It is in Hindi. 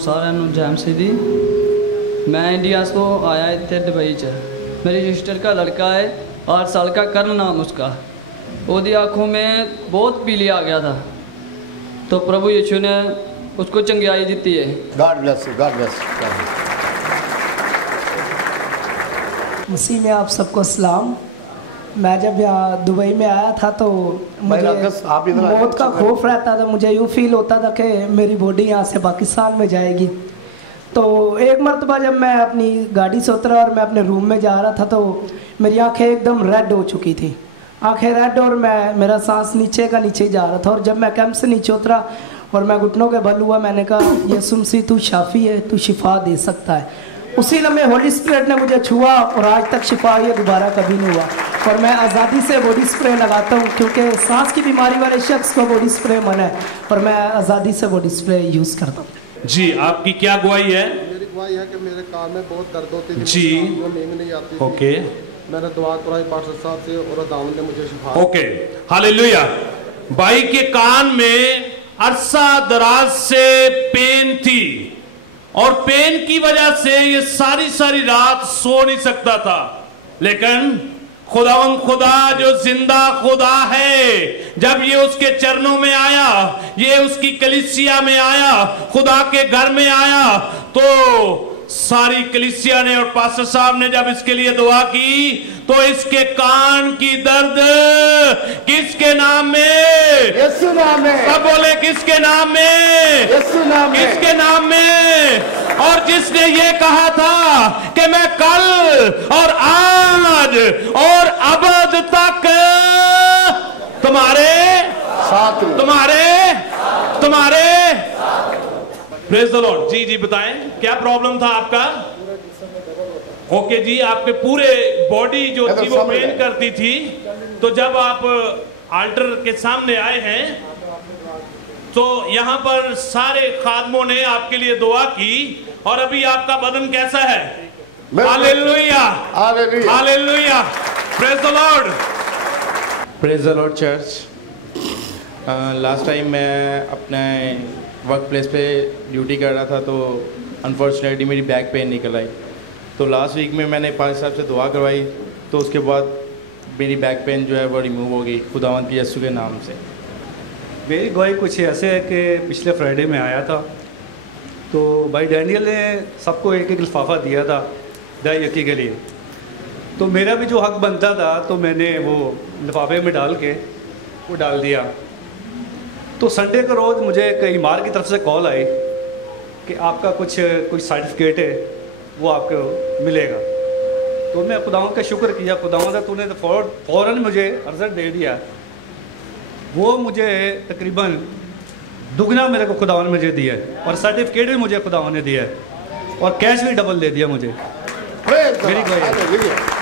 सारे जैम सीधी। मैं इंडिया तो आया इतने दुबई च। मेरी सिस्टर का लड़का है, 8 साल का, कर्ण नाम उसका। उसकी आँखों में बहुत पीली आ गया था, तो प्रभु यीशु ने उसको चंगियाई दी है। God bless you, God bless you. मसीह में आप सबको सलाम। मैं जब यहाँ दुबई में आया था तो मुझे मौत का खौफ रहता था। मुझे यूँ फील होता था कि मेरी बॉडी यहाँ से पाकिस्तान में जाएगी। तो एक मरतबा जब मैं अपनी गाड़ी से उतरा और मैं अपने रूम में जा रहा था तो मेरी आंखें एकदम रेड हो चुकी थी। आंखें रेड और मेरा सांस नीचे का नीचे जा रहा था। और जब मैं कैंप से नीचे उतरा और मैं घुटनों के बल हुआ, मैंने कहा यीशु मसीह तू शाफी है, तू शिफा दे सकता है। उसी लम्हे होली स्पिरिट ने मुझे छुआ और आज तक शिफा ये दोबारा कभी नहीं हुआ। और मैं आज़ादी से बॉडी स्प्रे लगाता हूँ, क्योंकि सांस की बीमारी वाले शख्स को बॉडी स्प्रे मना है, पर मैं आज़ादी से बॉडी स्प्रे यूज़ करता हूँ। जी, आपकी क्या गवाही है? मेरी गवाही है कि मेरे कान में बहुत दर्द होती थी जी, नींद नहीं आती थी। ओके, मैंने दुआ कराई पास्टर साहब से और दाऊद ने मुझे शिफा। Okay, hallelujah. भाई के कान में अरसा दराज से पेन थी और पेन की वजह से ये सारी रात सो नहीं सकता था। लेकिन खुदा जो जिंदा खुदा है, जब ये उसके चरणों में आया, ये उसकी कलीसिया में आया, खुदा के घर में आया, तो सारी कलीसिया ने और पास्टर साहब ने जब इसके लिए दुआ की तो इसके कान की दर्द किसके नाम में? यीशु नाम में। सब बोले किसके नाम में? यीशु नाम में। किसके नाम में? और जिसने ये कहा था कि मैं कल और आज और अबद तक तुम्हारे साथ प्रेज द लॉर्ड। जी बताएं, क्या प्रॉब्लम था आपका? ओके जी, आपके पूरे बॉडी जो थी वो पेन करती थी। तो जब आप आल्टर के सामने आए हैं तो यहाँ पर सारे खादमों ने आपके लिए दुआ की और अभी आपका बदन कैसा है? Hallelujah, hallelujah, praise the Lord, praise the Lord church. Last time मैं अपने वर्क प्लेस पे ड्यूटी कर रहा था तो अनफॉर्चुनेटली मेरी बैक पेन निकल आई। तो लास्ट वीक में मैंने पास्टर साहब से दुआ करवाई तो उसके बाद मेरी बैक पेन जो है वो रिमूव हो गई खुदावंद की यीशु के नाम से। मेरी गवाही कुछ ऐसे है कि पिछले फ्राइडे में आया था तो भाई डैनियल ने सबको एक लिफाफा दिया था दाई यकी के लिए। तो मेरा भी जो हक बनता था तो मैंने वो लिफाफे में डाल के वो डाल दिया। तो संडे का रोज़ मुझे कई मार की तरफ से कॉल आई कि आपका कुछ सर्टिफिकेट है वो आपको मिलेगा। तो मैं खुदावंद का शुक्र किया, खुदावंद तूने तो फ़ौरन मुझे अर्जंट दे दिया। वो मुझे तकरीबन दुगना मेरे को खुदावंद ने मुझे दिया और सर्टिफिकेट भी मुझे खुदावंद ने दिया और कैश भी डबल दे दिया मुझे। मेरी गवाही।